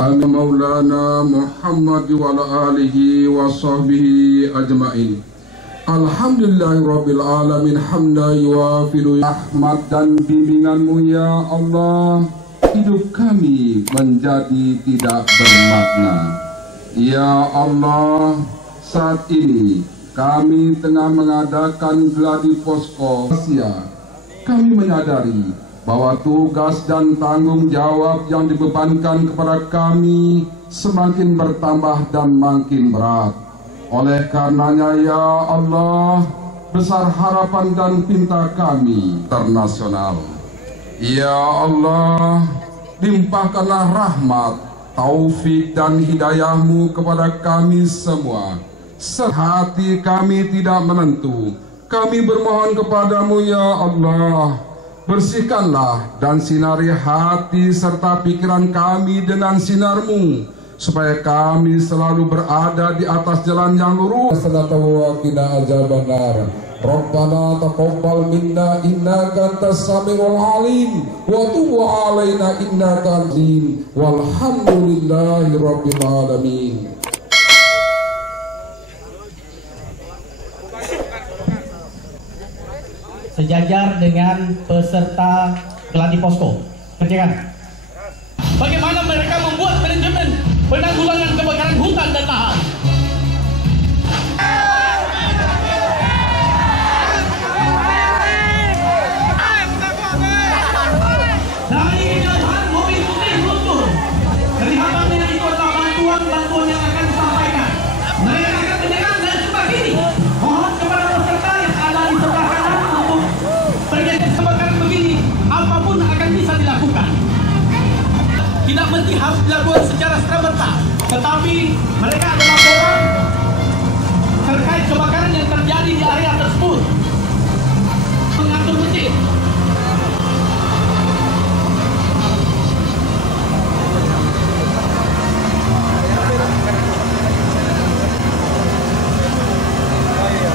Amin Maulana Muhammad wa ala alihi wa sahbihi ajma'in. Alhamdulillahirabbil alamin hamdan yuwafiru rahmat dan bimbinganmu ya Allah. Hidup kami menjadi tidak bermakna. Ya Allah, saat ini kami tengah mengadakan gladi posko Asia. Kami menyadari bahwa tugas dan tanggung jawab yang dibebankan kepada kami semakin bertambah dan makin berat. Oleh karenanya ya Allah, besar harapan dan pinta kami internasional. Ya Allah, limpahkanlah rahmat, taufik dan hidayahmu kepada kami semua. Sehati kami tidak menentu, kami bermohon kepadamu ya Allah, bersihkanlah dan sinari hati serta pikiran kami dengan sinarmu, supaya kami selalu berada di atas jalan yang lurus. Sallallahu wa qina azabannar. Rabbana taqabbal minna innaka antas samiul alim wa tub alaina innaka azim. Walhamdulillahi rabbil alamin. Sejajar dengan peserta gladi posko, kerjakan. Bagaimana mereka membuat manajemen penanggulangan kebakaran hutan dan lahan. Dari jauhan mobil putih meluncur. Kelihatannya itu adalah bantuan yang akan disampaikan. Mereka akan menyerang dan sebagainya. Mohon kepada peserta yang ada di sebelah kanan untuk terjadi kebakaran begini, apapun akan bisa dilakukan. Tidak mesti harus dilakukan secara serta-merta, tetapi mereka ada laporan terkait kebakaran yang terjadi di area tersebut. Mengatur masjid.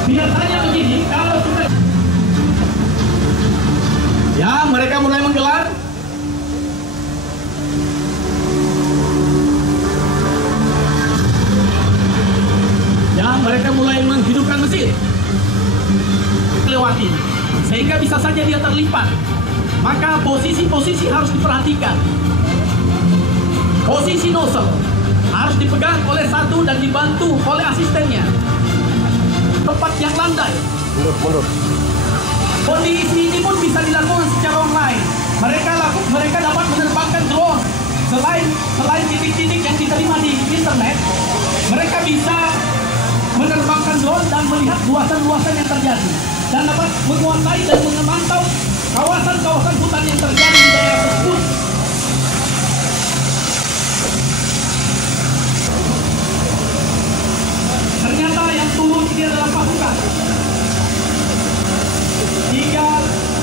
Biasanya begini, kalau sudah ya mereka mulai menggelar. Ya, mereka mulai menghidupkan mesin. Lewati, sehingga bisa saja dia terlipat. Maka posisi-posisi harus diperhatikan. Posisi nozzle harus dipegang oleh satu dan dibantu oleh asistennya. Tempat yang landai. Kondisi ini pun bisa dilakukan secara online. Mereka dapat menerbangkan drone. Selain titik-titik yang diterima di internet, mereka bisa menerbangkan drone dan melihat luasan-luasan yang terjadi, dan dapat menguasai dan memantau kawasan-kawasan hutan yang terjadi di daerah tersebut. Ternyata yang turun ini adalah pasukan. Jika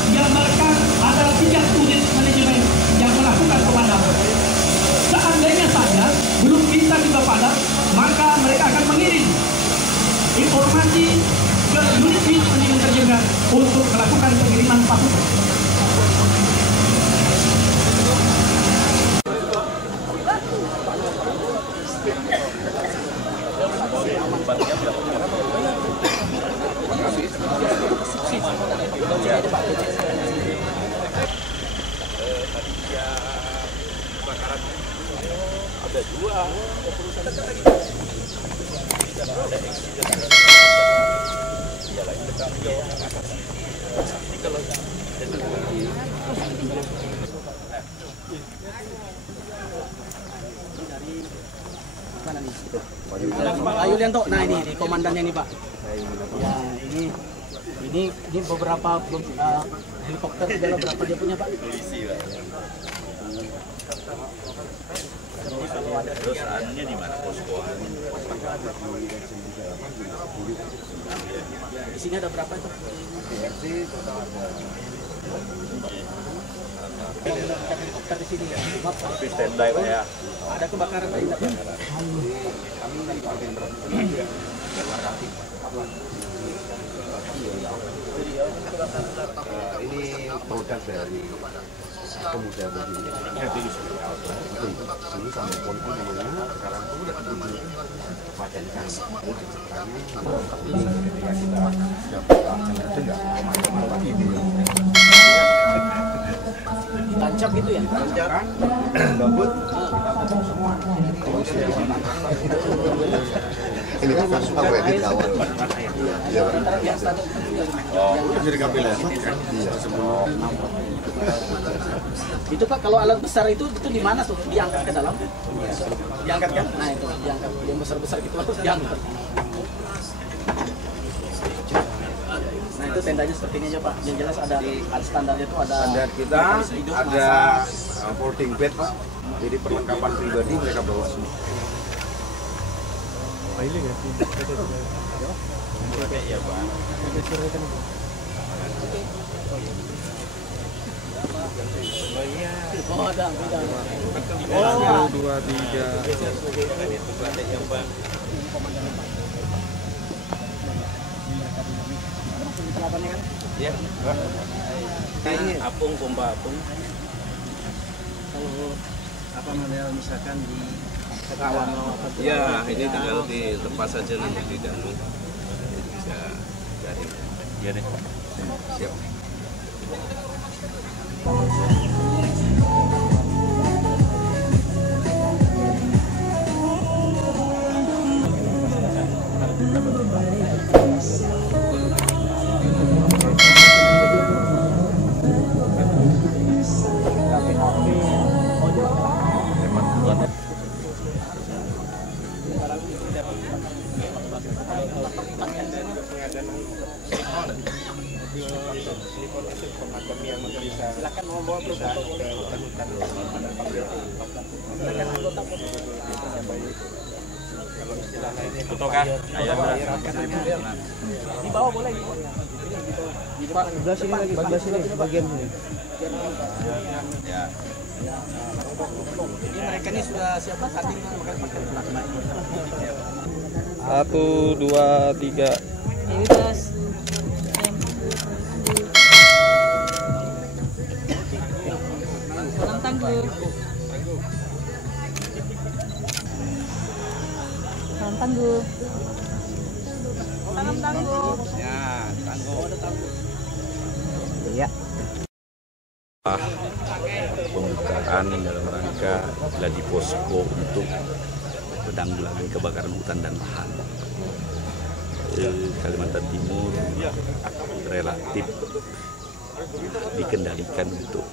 mereka adalah 3 unit manajemen yang melakukan pemadaman. Seandainya saja belum bisa juga padam, maka mereka akan mengirim informasi ke unit manajemen terjaga untuk melakukan pengiriman pasukan. Ada 2 Ayo Lianto, nah ini komandannya nih Pak. Ya ini beberapa helikopter segala berapa dia punya Pak? Terus anunya di mana posko? Di sini ada berapa tuh? Helikopter di sini. Tapi standby Pak ya. Ada kebakaran tadi Pak. Ini produk dari pemuda begini. Dulu sampai konten namanya, sekarang tuh udah 7 patenkan. Ketika kita dapat itu nggak macam-macam ide. Tancap gitu ya? Tancap, gabut, semua. Ini kan apa edit awal. Iya. Oh, jadi ngambil ya? Iya. Itu Pak, kalau alat besar itu di mana tuh? Diangkat ke dalam? Diangkat kan? Nah itu diangkat, yang besar-besar gitu harus diangkat. Nah itu tendanya seperti ini aja Pak. Yang jelas ada standarnya itu ada. Standar kita ada folding bed Pak. Jadi perlengkapan pribadi mereka bawa semua. Iya Pak. Oh ada. Oh, 2, 3. Iya. Ini apung, pompa apung. Kalau apa namanya misalkan di Kawan. Ya, ini tinggal dilepas saja nanti di dalam. Bisa dari. Iya deh. Siap. silakan membawa di bawah boleh Pak, sebelah sini lagi, sebelah sini bagian sini. Ya. Ini mereka ini sudah siapa tadi makan 1, 2, 3. Ini tas. Salam tangguh. Salam tangguh. Salam tangguh. Ya, tangguh. Iya. Pembukaan dalam rangka gladi posko untuk penanggulangan kebakaran hutan dan lahan. Kalimantan Timur relatif dikendalikan untuk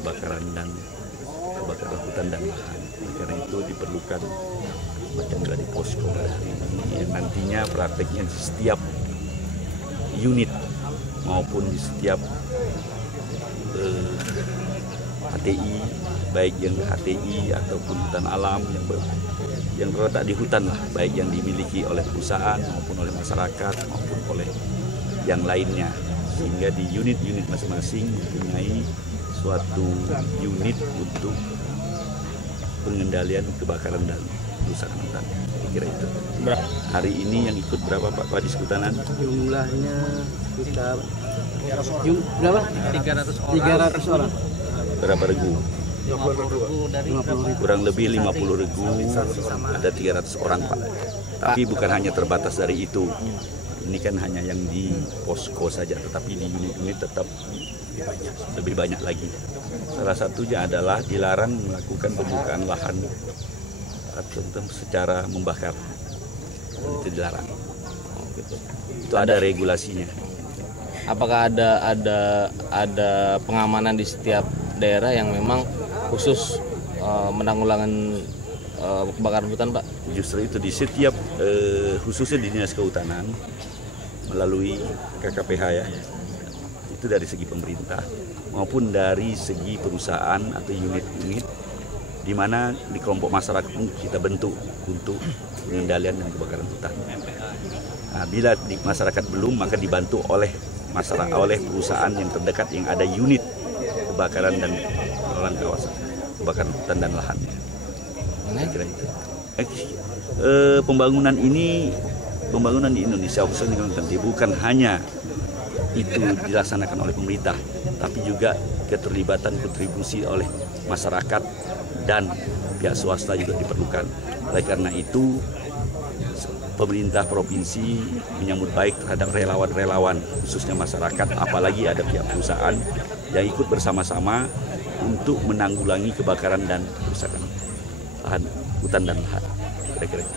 kebakaran hutan dan lahan. Karena itu diperlukan macam gladi posko pada hari ini yang nantinya prakteknya di setiap unit maupun di setiap HTI, baik yang HTI ataupun hutan alam yang terletak di hutan lah, baik yang dimiliki oleh perusahaan maupun oleh masyarakat maupun oleh yang lainnya, sehingga di unit-unit masing-masing mempunyai suatu unit untuk pengendalian kebakaran dan kerusakan hutan. Kira itu. Hari ini yang ikut berapa Pak Kadis Kehutanan? Jumlahnya kita berapa? 300 orang. Berapa regu? 50.000. Kurang lebih 50 regu, ada 300 orang Pak. Tapi bukan hanya terbatas dari itu. Ini kan hanya yang di posko saja, tetapi di unit-unit tetap lebih banyak lagi. Salah satunya adalah dilarang melakukan pembukaan lahan secara membakar. Itu dilarang. Itu ada regulasinya. Apakah ada pengamanan di setiap daerah yang memang khusus menanggulangan kebakaran hutan, Pak? Justru itu di setiap khususnya di Dinas Kehutanan melalui KKPH ya. Itu dari segi pemerintah maupun dari segi perusahaan atau unit-unit di mana di kelompok masyarakat pun kita bentuk untuk pengendalian dan kebakaran hutan. Nah, bila di masyarakat belum, maka dibantu oleh masyarakat, oleh perusahaan yang terdekat yang ada unit kebakaran dan pengelolaan kawasan kebakaran hutan dan lahannya. Kira itu. Pembangunan di Indonesia khususnya di Kalimantan bukan hanya itu dilaksanakan oleh pemerintah, tapi juga keterlibatan kontribusi oleh masyarakat dan pihak swasta juga diperlukan. Oleh karena itu, pemerintah provinsi menyambut baik terhadap relawan-relawan, khususnya masyarakat, apalagi ada pihak perusahaan yang ikut bersama-sama untuk menanggulangi kebakaran dan kerusakan lahan, hutan dan lahan. Kira-kira itu.